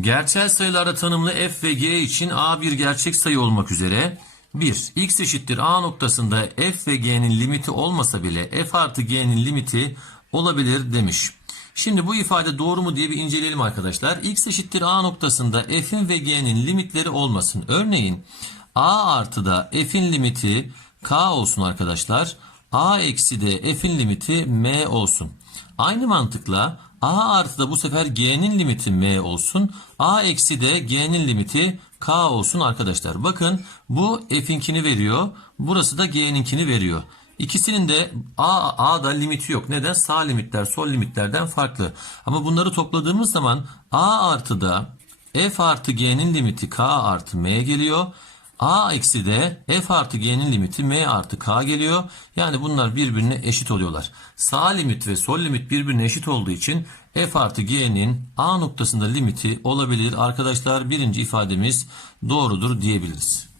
Gerçel sayılarda tanımlı f ve g için a bir gerçek sayı olmak üzere 1. x eşittir a noktasında f ve g'nin limiti olmasa bile f artı g'nin limiti olabilir demiş. Şimdi bu ifade doğru mu diye bir inceleyelim arkadaşlar. x eşittir a noktasında f'in ve g'nin limitleri olmasın. Örneğin a artıda f'in limiti k olsun arkadaşlar. a eksi de f'in limiti m olsun. Aynı mantıkla a artı da bu sefer g'nin limiti m olsun. a eksi de g'nin limiti k olsun arkadaşlar. Bakın bu f'inkini veriyor. Burası da g'ninkini veriyor. İkisinin de a, a'da limiti yok. Neden? Sağ limitler sol limitlerden farklı. Ama bunları topladığımız zaman a artı da f artı g'nin limiti k artı m geliyor. A eksi de f artı g'nin limiti m artı k geliyor. Yani bunlar birbirine eşit oluyorlar. Sağ limit ve sol limit birbirine eşit olduğu için f artı g'nin a noktasında limiti olabilir. Arkadaşlar birinci ifademiz doğrudur diyebiliriz.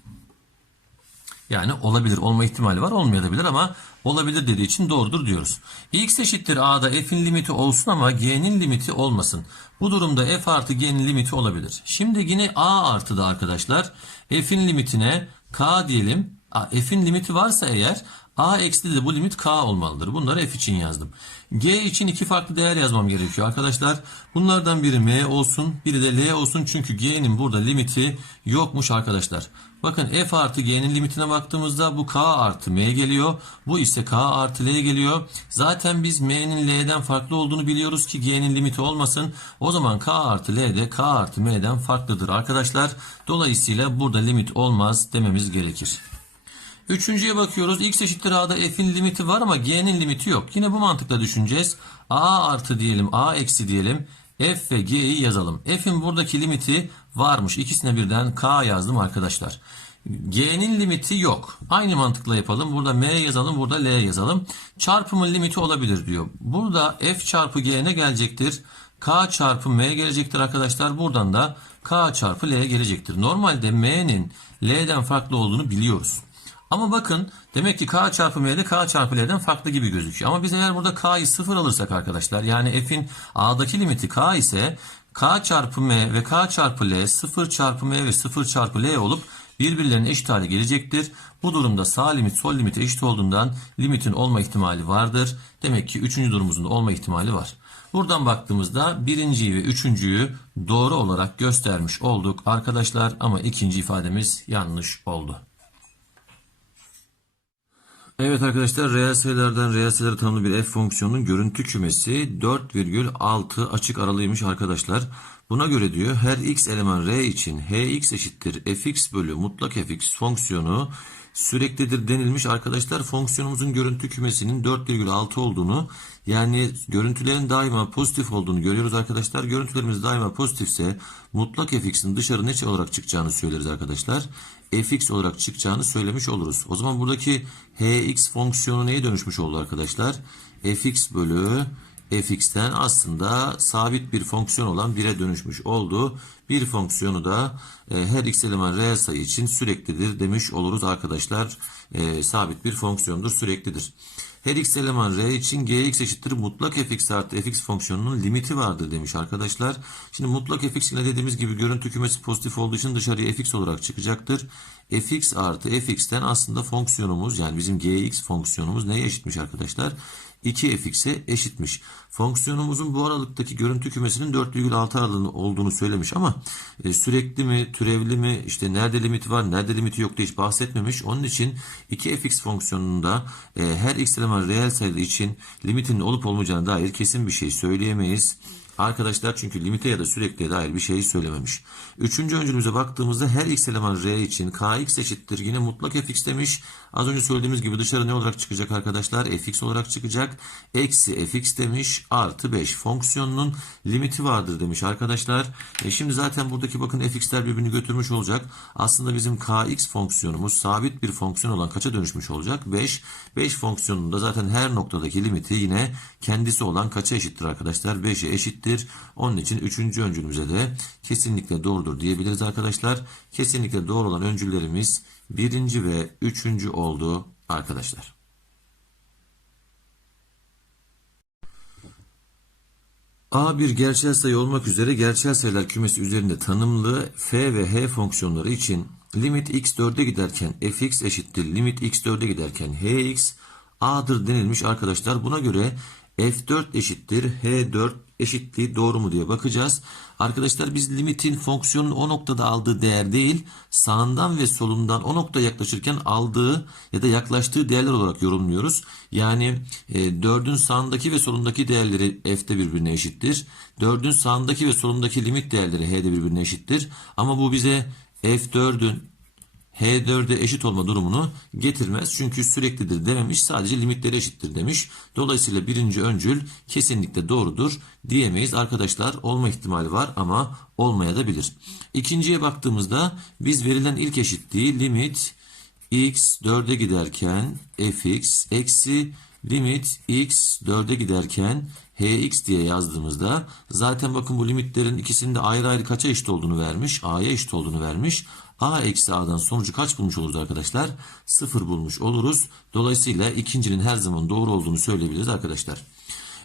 Yani olabilir olma ihtimali var olmayabilir ama olabilir dediği için doğrudur diyoruz. x eşittir a'da f'in limiti olsun ama g'nin limiti olmasın. Bu durumda f artı g'nin limiti olabilir. Şimdi yine a artıda arkadaşlar f'in limitine k diyelim. F'in limiti varsa eğer a eksi de bu limit k olmalıdır. Bunları f için yazdım. g için iki farklı değer yazmam gerekiyor arkadaşlar. Bunlardan biri m olsun biri de l olsun çünkü g'nin burada limiti yokmuş arkadaşlar. Bakın f artı g'nin limitine baktığımızda bu k artı m geliyor. Bu ise k artı l geliyor. Zaten biz m'nin l'den farklı olduğunu biliyoruz ki g'nin limiti olmasın. O zaman k artı l de k artı m'den farklıdır arkadaşlar. Dolayısıyla burada limit olmaz dememiz gerekir. Üçüncüye bakıyoruz. X eşittir A'da F'in limiti var ama G'nin limiti yok. Yine bu mantıkla düşüneceğiz. A artı diyelim, A eksi diyelim. F ve G'yi yazalım. F'in buradaki limiti varmış. İkisine birden K yazdım arkadaşlar. G'nin limiti yok. Aynı mantıkla yapalım. Burada M yazalım, burada L yazalım. Çarpımın limiti olabilir diyor. Burada F çarpı G ne gelecektir? K çarpı M gelecektir arkadaşlar. Buradan da K çarpı L gelecektir. Normalde M'nin L'den farklı olduğunu biliyoruz. Ama bakın demek ki k çarpı m'de k çarpı l'den farklı gibi gözüküyor. Ama biz eğer burada k'yı sıfır alırsak arkadaşlar yani f'in a'daki limiti k ise k çarpı m ve k çarpı l sıfır çarpı m ve sıfır çarpı l olup birbirlerine eşit hale gelecektir. Bu durumda sağ limit sol limit eşit olduğundan limitin olma ihtimali vardır. Demek ki üçüncü durumumuzun olma ihtimali var. Buradan baktığımızda birinciyi ve üçüncüyü doğru olarak göstermiş olduk arkadaşlar ama ikinci ifademiz yanlış oldu. Evet arkadaşlar reel sayılardan reel sayılara tanımlı bir f fonksiyonunun görüntü kümesi 4,6 açık aralıymış arkadaşlar. Buna göre diyor her x eleman r için hx eşittir fx bölü mutlak fx fonksiyonu süreklidir denilmiş arkadaşlar. Fonksiyonumuzun görüntü kümesinin 4,6 olduğunu yani görüntülerin daima pozitif olduğunu görüyoruz arkadaşlar. Görüntülerimiz daima pozitifse mutlak fx'in dışarı ne olarak çıkacağını söyleriz arkadaşlar. Fx olarak çıkacağını söylemiş oluruz. O zaman buradaki hx fonksiyonu neye dönüşmüş oldu arkadaşlar? fx bölü fx'ten aslında sabit bir fonksiyon olan 1'e dönüşmüş oldu. Bir fonksiyonu da e, her x eleman reel sayı için süreklidir demiş oluruz arkadaşlar. E, sabit bir fonksiyondur süreklidir. Her x eleman r için gx eşittir mutlak fx artı fx fonksiyonunun limiti vardır demiş arkadaşlar. Şimdi mutlak fx ile dediğimiz gibi görüntü kümesi pozitif olduğu için dışarıya fx olarak çıkacaktır. fx artı fx'ten aslında fonksiyonumuz yani bizim gx fonksiyonumuz neye eşitmiş arkadaşlar? 2fx'e eşitmiş. Fonksiyonumuzun bu aralıktaki görüntü kümesinin 4,6 aralığında olduğunu söylemiş ama e, sürekli mi, türevli mi, işte nerede limiti var, nerede limiti yok diye hiç bahsetmemiş. Onun için 2fx fonksiyonunda e, her x eleman reel sayılı için limitinin olup olmayacağına dair kesin bir şey söyleyemeyiz. Arkadaşlar çünkü limite ya da sürekliye dair bir şey söylememiş. Üçüncü öncülümüze baktığımızda her x eleman r için kx eşittir. Yine mutlak fx demiş. Az önce söylediğimiz gibi dışarı ne olarak çıkacak arkadaşlar? fx olarak çıkacak. Eksi fx demiş. Artı 5 fonksiyonunun limiti vardır demiş arkadaşlar. E şimdi zaten buradaki bakın fx'ler birbirini götürmüş olacak. Aslında bizim kx fonksiyonumuz sabit bir fonksiyon olan kaça dönüşmüş olacak? 5. 5 fonksiyonunda zaten her noktadaki limiti yine kendisi olan kaça eşittir arkadaşlar? 5'e eşittir. Onun için üçüncü öncülümüze de kesinlikle doğrudur diyebiliriz arkadaşlar. Kesinlikle doğru olan öncüllerimiz birinci ve üçüncü oldu arkadaşlar. A bir gerçel sayı olmak üzere gerçel sayılar kümesi üzerinde tanımlı f ve h fonksiyonları için limit x 4'e giderken fx eşittir limit x 4'e giderken hx a'dır denilmiş arkadaşlar. Buna göre f4 eşittir h4 eşitliği doğru mu diye bakacağız. Arkadaşlar biz limitin fonksiyonun o noktada aldığı değer değil sağından ve solundan o noktaya yaklaşırken aldığı ya da yaklaştığı değerler olarak yorumluyoruz. Yani e, 4'ün sağındaki ve solundaki değerleri f'de birbirine eşittir. 4'ün sağındaki ve solundaki limit değerleri h'de birbirine eşittir. Ama bu bize f4'ün H4'e eşit olma durumunu getirmez. Çünkü süreklidir dememiş sadece limitleri eşittir demiş. Dolayısıyla birinci öncül kesinlikle doğrudur diyemeyiz. Arkadaşlar olma ihtimali var ama olmaya da bilir. İkinciye baktığımızda biz verilen ilk eşitliği limit x 4'e giderken fx eksi limit x 4'e giderken hx diye yazdığımızda zaten bakın bu limitlerin ikisinin de ayrı ayrı kaça eşit olduğunu vermiş. a'ya eşit olduğunu vermiş. a eksi a'dan sonucu kaç bulmuş oluruz arkadaşlar? 0 bulmuş oluruz. Dolayısıyla ikincinin her zaman doğru olduğunu söyleyebiliriz arkadaşlar.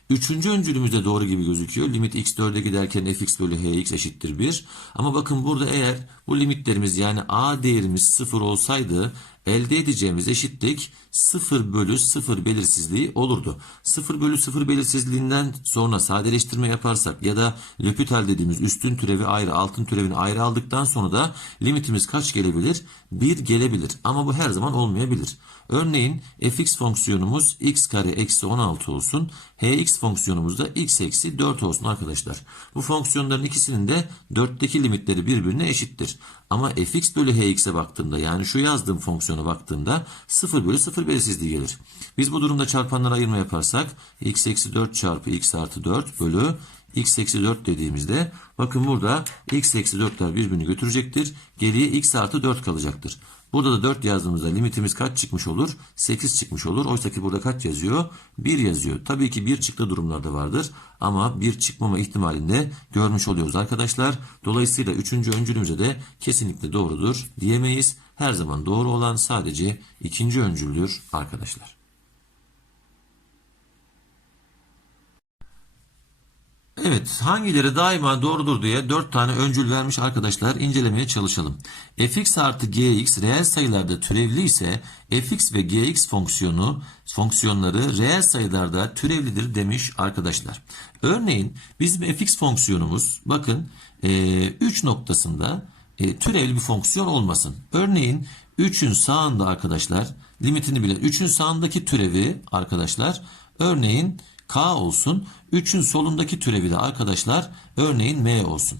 Üçüncü öncülümüzde doğru gibi gözüküyor. Limit x 4'e giderken fx bölü hx eşittir 1. Ama bakın burada eğer bu limitlerimiz yani a değerimiz 0 olsaydı elde edeceğimiz eşitlik 0 bölü 0 belirsizliği olurdu. 0 bölü 0 belirsizliğinden sonra sadeleştirme yaparsak ya da L'Hopital dediğimiz üstün türevi ayrı altın türevini ayrı aldıktan sonra da limitimiz kaç gelebilir? 1 gelebilir ama bu her zaman olmayabilir. Örneğin fx fonksiyonumuz x kare eksi 16 olsun. hx fonksiyonumuz da x eksi 4 olsun arkadaşlar. Bu fonksiyonların ikisinin de 4'teki limitleri birbirine eşittir. Ama fx bölü hx'e baktığımda yani şu yazdığım fonksiyona baktığımda 0 bölü 0 belirsizliği gelir. Biz bu durumda çarpanlara ayırma yaparsak x eksi 4 çarpı x artı 4 bölü x eksi 4 dediğimizde bakın burada x eksi 4'ler birbirini götürecektir. Geriye x artı 4 kalacaktır. Burada da 4 yazdığımızda limitimiz kaç çıkmış olur? 8 çıkmış olur. Oysa ki burada kaç yazıyor? 1 yazıyor. Tabii ki 1 çıktı durumlarda vardır. Ama 1 çıkmama ihtimalinde görmüş oluyoruz arkadaşlar. Dolayısıyla 3. öncülümüze de kesinlikle doğrudur diyemeyiz. Her zaman doğru olan sadece ikinci öncüldür arkadaşlar. Evet hangileri daima doğrudur diye 4 tane öncül vermiş arkadaşlar incelemeye çalışalım. fx artı gx reel sayılarda türevli ise fx ve gx fonksiyonu fonksiyonları reel sayılarda türevlidir demiş arkadaşlar. Örneğin bizim fx fonksiyonumuz bakın 3 noktasında e, türevli bir fonksiyon olmasın. Örneğin 3'ün sağında arkadaşlar limitini bile 3'ün sağındaki türevi arkadaşlar örneğin k olsun. 3'ün solundaki türevi de arkadaşlar örneğin m olsun.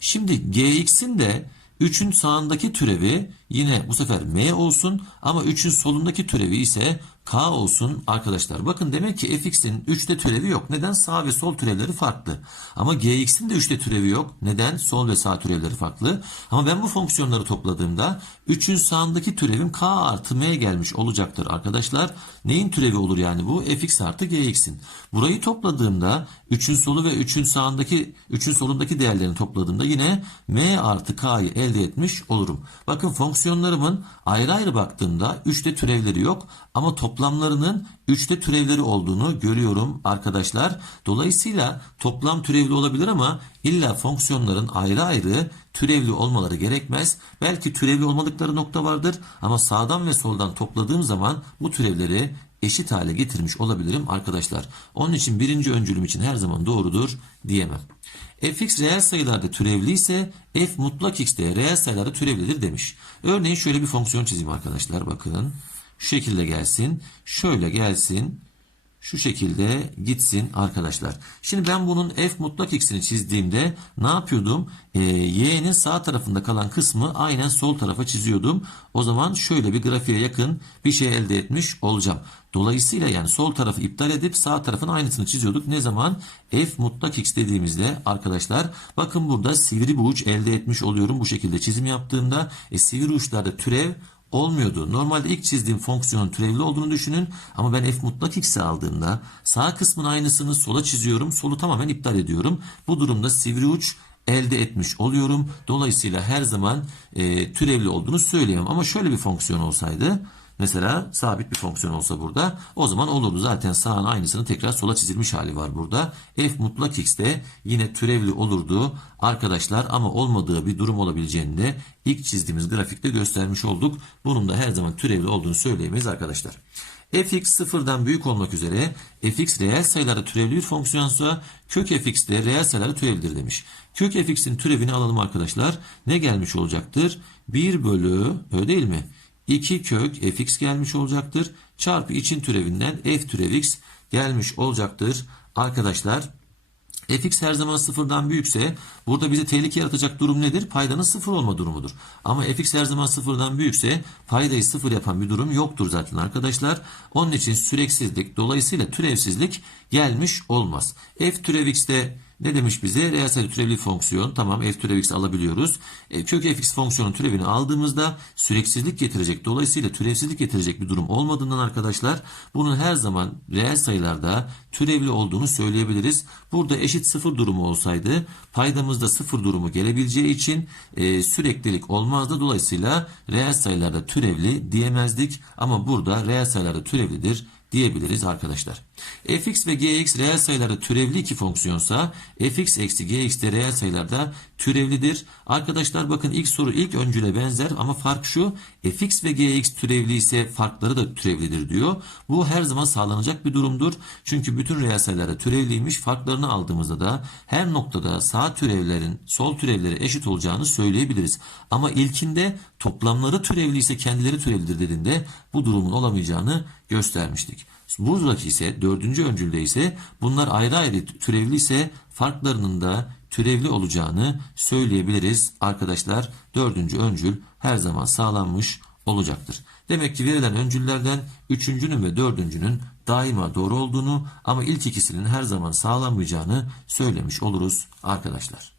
Şimdi gx'in de 3'ün sağındaki türevi yine bu sefer m olsun ama 3'ün solundaki türevi ise k olsun arkadaşlar. Bakın demek ki fx'in 3'te türevi yok. Neden? Sağ ve sol türevleri farklı. Ama gx'in de 3'te türevi yok. Neden? Sol ve sağ türevleri farklı. Ama ben bu fonksiyonları topladığımda 3'ün sağındaki türevim k artı m gelmiş olacaktır arkadaşlar. Neyin türevi olur yani bu? fx artı gx'in. Burayı topladığımda 3'ün solu ve 3'ün sağındaki 3'ün solundaki değerlerini topladığımda yine m artı k'yı elde etmiş olurum. Bakın fonksiyonlarımın ayrı ayrı baktığımda 3'te türevleri yok ama toplamlarının 3'te türevleri olduğunu görüyorum arkadaşlar. Dolayısıyla toplam türevli olabilir ama illa fonksiyonların ayrı ayrı türevli olmaları gerekmez. Belki türevli olmadıkları nokta vardır ama sağdan ve soldan topladığım zaman bu türevleri eşit hale getirmiş olabilirim arkadaşlar. Onun için birinci öncülüm için her zaman doğrudur diyemem. fx reel sayılarda türevli ise f mutlak x de reel sayılarda türevlidir demiş. Örneğin şöyle bir fonksiyon çizeyim arkadaşlar bakın. Şu şekilde gelsin. Şöyle gelsin. Şu şekilde gitsin arkadaşlar. Şimdi ben bunun f mutlak x'ini çizdiğimde ne yapıyordum? Ee, y'nin sağ tarafında kalan kısmı aynen sol tarafa çiziyordum. O zaman şöyle bir grafiğe yakın bir şey elde etmiş olacağım. Dolayısıyla yani sol tarafı iptal edip sağ tarafın aynısını çiziyorduk. Ne zaman? f mutlak x dediğimizde arkadaşlar bakın burada sivri bir uç elde etmiş oluyorum bu şekilde çizim yaptığımda. E, sivri uçlarda türev olmuyordu. Normalde ilk çizdiğim fonksiyonun türevli olduğunu düşünün ama ben f mutlak x'i aldığımda sağ kısmın aynısını sola çiziyorum. Solu tamamen iptal ediyorum. Bu durumda sivri uç elde etmiş oluyorum. Dolayısıyla her zaman e, türevli olduğunu söyleyemem. Ama şöyle bir fonksiyon olsaydı Mesela sabit bir fonksiyon olsa burada o zaman olurdu. Zaten sağın aynısını tekrar sola çizilmiş hali var burada. F mutlak x'te yine türevli olurdu arkadaşlar ama olmadığı bir durum olabileceğini de ilk çizdiğimiz grafikte göstermiş olduk. Bunun da her zaman türevli olduğunu söyleyemeyiz arkadaşlar. fx sıfırdan büyük olmak üzere fx reel sayılarda türevli bir fonksiyonsa kök fx de reel sayılarda türevlidir demiş. Kök fx'in türevini alalım arkadaşlar. Ne gelmiş olacaktır? 1 bölü öyle değil mi? 2 kök fx gelmiş olacaktır. Çarpı için türevinden f türev x gelmiş olacaktır. Arkadaşlar fx her zaman sıfırdan büyükse burada bize tehlike yaratacak durum nedir? Paydanın sıfır olma durumudur. Ama fx her zaman sıfırdan büyükse paydayı sıfır yapan bir durum yoktur zaten arkadaşlar. Onun için süreksizlik dolayısıyla türevsizlik gelmiş olmaz. f türev x'te ne demiş bize? Reel sayı türevli fonksiyon. Tamam f türev x alabiliyoruz. E, kök fx fonksiyonun türevini aldığımızda süreksizlik getirecek. Dolayısıyla türevsizlik getirecek bir durum olmadığından arkadaşlar bunun her zaman reel sayılarda türevli olduğunu söyleyebiliriz. Burada eşit sıfır durumu olsaydı paydamızda sıfır durumu gelebileceği için e, süreklilik olmazdı. Dolayısıyla reel sayılarda türevli diyemezdik. Ama burada reel sayılarda türevlidir diyebiliriz arkadaşlar. Fx ve gx reel sayılarda türevli iki fonksiyonsa fx eksi gx de reel sayılarda türevlidir. Arkadaşlar bakın ilk soru ilk öncüle benzer ama fark şu fx ve gx türevli ise farkları da türevlidir diyor. Bu her zaman sağlanacak bir durumdur. Çünkü bütün reel sayılarda türevliymiş. Farklarını aldığımızda da her noktada sağ türevlerin sol türevleri eşit olacağını söyleyebiliriz. Ama ilkinde toplamları türevli ise kendileri türevlidir dediğinde bu durumun olamayacağını göstermiştik. Buradaki ise dördüncü öncülde ise bunlar ayrı ayrı türevli ise farklarının da türevli olacağını söyleyebiliriz. Arkadaşlar dördüncü öncül her zaman sağlanmış olacaktır. Demek ki verilen öncüllerden üçüncünün ve dördüncünün daima doğru olduğunu ama ilk ikisinin her zaman sağlanmayacağını söylemiş oluruz arkadaşlar.